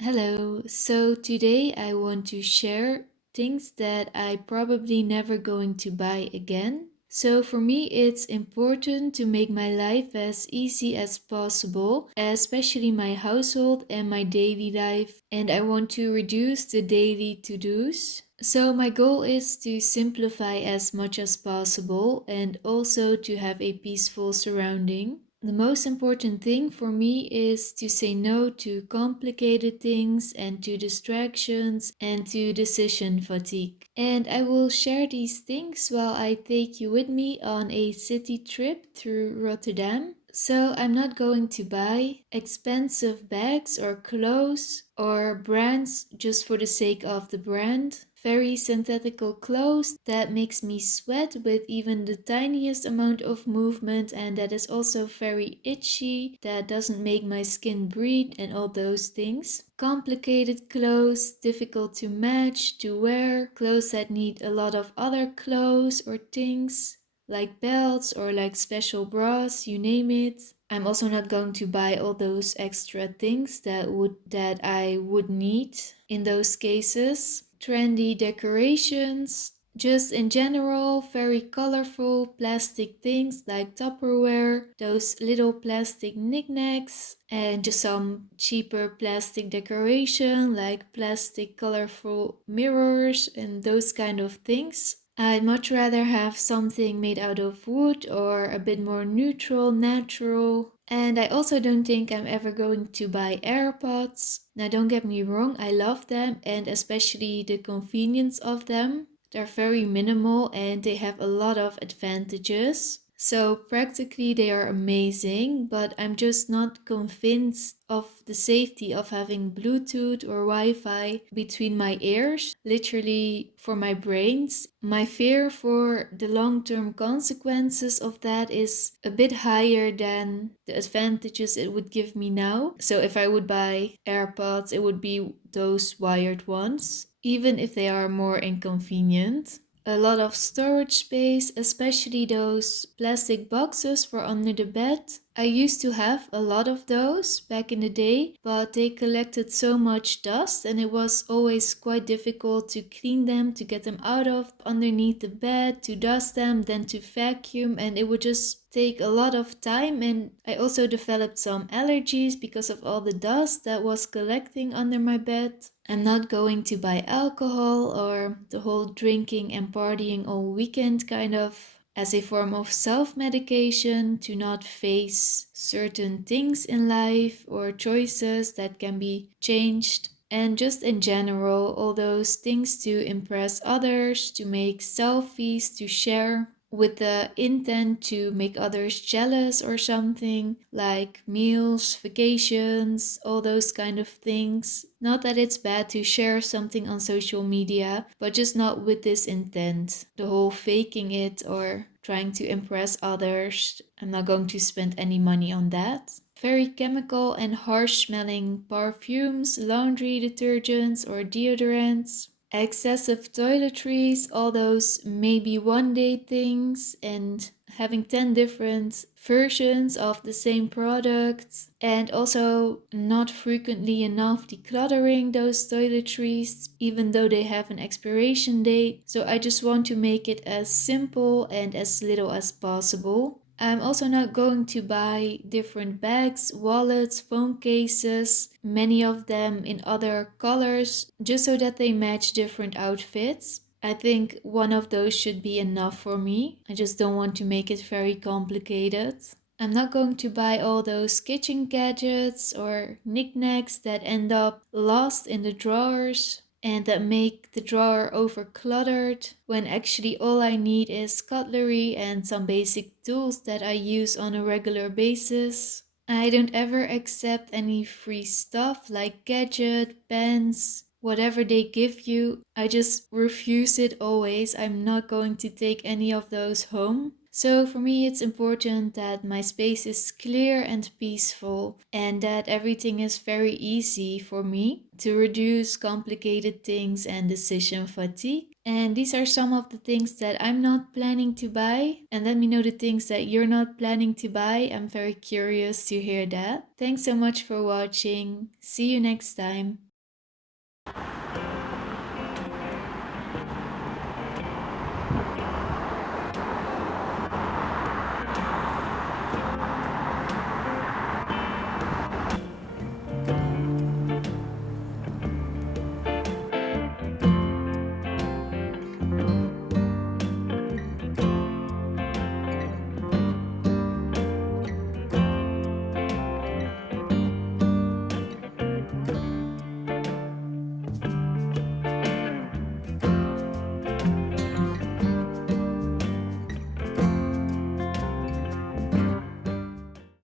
Hello, so today I want to share things that I probably never going to buy again. So for me, it's important to make my life as easy as possible, especially my household and my daily life, and I want to reduce the daily to-dos. So my goal is to simplify as much as possible and also to have a peaceful surrounding. The most important thing for me is to say no to complicated things and to distractions and to decision fatigue. And I will share these things while I take you with me on a city trip through Rotterdam. So I'm not going to buy expensive bags or clothes or brands just for the sake of the brand. Very synthetical clothes that makes me sweat with even the tiniest amount of movement, and that is also very itchy, that doesn't make my skin breathe and all those things. Complicated clothes, difficult to match, to wear, clothes that need a lot of other clothes or things like belts or like special bras, you name it. I'm also not going to buy all those extra things that I would need in those cases. Trendy decorations, just in general, very colorful plastic things like Tupperware, those little plastic knickknacks, and just some cheaper plastic decoration like plastic colorful mirrors and those kind of things. I'd much rather have something made out of wood or a bit more neutral, natural. And I also don't think I'm ever going to buy AirPods. Now, don't get me wrong, I love them and especially the convenience of them. They're very minimal and they have a lot of advantages. So practically they are amazing, but I'm just not convinced of the safety of having Bluetooth or Wi-Fi between my ears, literally for my brains. My fear for the long-term consequences of that is a bit higher than the advantages it would give me now. So if I would buy AirPods, it would be those wired ones, even if they are more inconvenient. A lot of storage space, especially those plastic boxes for under the bed. I used to have a lot of those back in the day, but they collected so much dust and it was always quite difficult to clean them, to get them out of underneath the bed, to dust them, then to vacuum, and it would just take a lot of time. And I also developed some allergies because of all the dust that was collecting under my bed. I'm not going to buy alcohol or the whole drinking and partying all weekend kind of as a form of self-medication to not face certain things in life or choices that can be changed. And just in general, all those things to impress others, to make selfies, to share with the intent to make others jealous or something, like meals, vacations, all those kind of things. Not that it's bad to share something on social media, but just not with this intent. The whole faking it or trying to impress others. I'm not going to spend any money on that. Very chemical and harsh smelling perfumes, laundry detergents, or deodorants. Excessive toiletries, all those maybe one day things, and having 10 different versions of the same product, and also not frequently enough decluttering those toiletries, even though they have an expiration date. So I just want to make it as simple and as little as possible. I'm also not going to buy different bags, wallets, phone cases, many of them in other colors, just so that they match different outfits. I think one of those should be enough for me. I just don't want to make it very complicated. I'm not going to buy all those kitchen gadgets or knickknacks that end up lost in the drawers and that make the drawer over cluttered when actually all I need is cutlery and some basic tools that I use on a regular basis. I don't ever accept any free stuff like gadget, pens, whatever they give you. I just refuse it always. I'm not going to take any of those home. So for me, it's important that my space is clear and peaceful and that everything is very easy for me to reduce complicated things and decision fatigue. And these are some of the things that I'm not planning to buy. And let me know the things that you're not planning to buy. I'm very curious to hear that. Thanks so much for watching. See you next time.